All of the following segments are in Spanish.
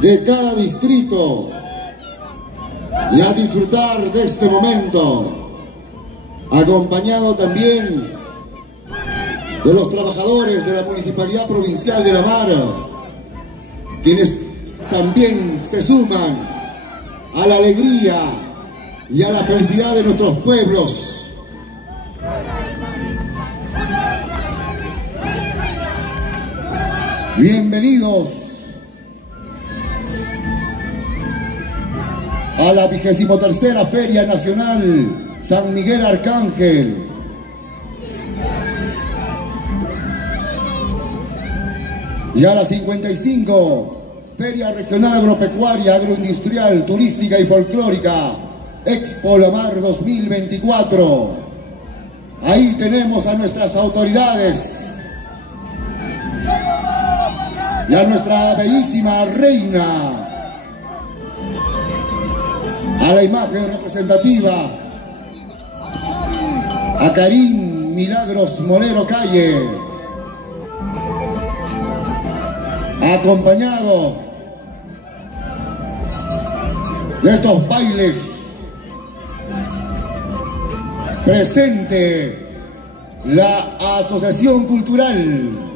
de cada distrito y a disfrutar de este momento, acompañado también de los trabajadores de la Municipalidad Provincial de La Mar, quienes también se suman a la alegría y a la felicidad de nuestros pueblos. Bienvenidos a la 23ª Feria Nacional San Miguel Arcángel. Y a la 55 Feria Regional Agropecuaria, Agroindustrial, Turística y Folclórica, Expo La Mar 2024. Ahí tenemos a nuestras autoridades y a nuestra bellísima reina, a la imagen representativa, a Karim Milagros Molero Calle, acompañado de estos bailes, presente la Asociación Cultural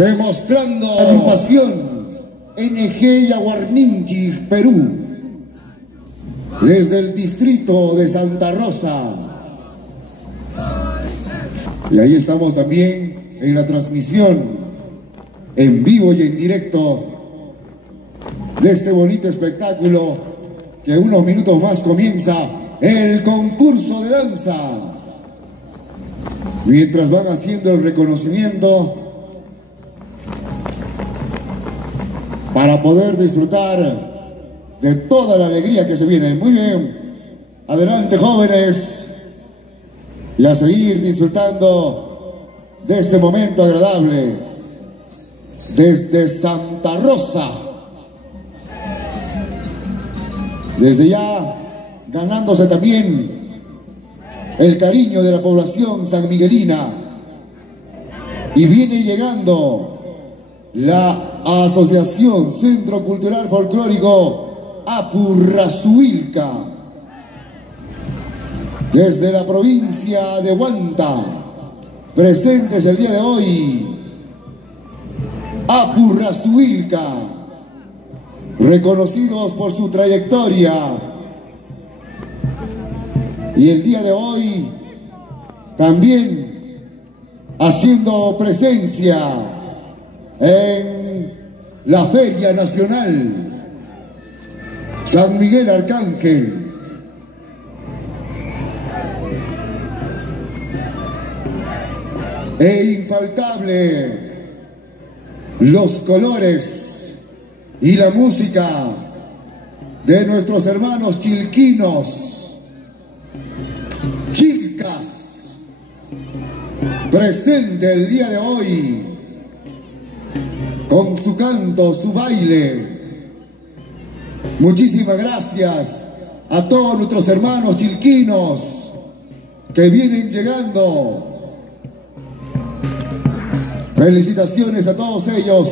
demostrando agrupación NG Yaguarninchis, Perú, desde el distrito de Santa Rosa. Y ahí estamos también en la transmisión en vivo y en directo de este bonito espectáculo que en unos minutos más comienza el concurso de danza. Mientras van haciendo el reconocimiento para poder disfrutar de toda la alegría que se viene. Muy bien, adelante jóvenes, y a seguir disfrutando de este momento agradable desde Santa Rosa, desde ya ganándose también el cariño de la población sanmiguelina. Y viene llegando la Asociación Centro Cultural Folclórico Apurrazuilca, desde la provincia de Huanta, presentes el día de hoy. Apurrazuilca, reconocidos por su trayectoria, y el día de hoy también haciendo presencia en la Feria Nacional San Miguel Arcángel. E infaltable los colores y la música de nuestros hermanos chilquinos, chilcas, presente el día de hoy con su canto, su baile. Muchísimas gracias a todos nuestros hermanos chilquinos que vienen llegando. Felicitaciones a todos ellos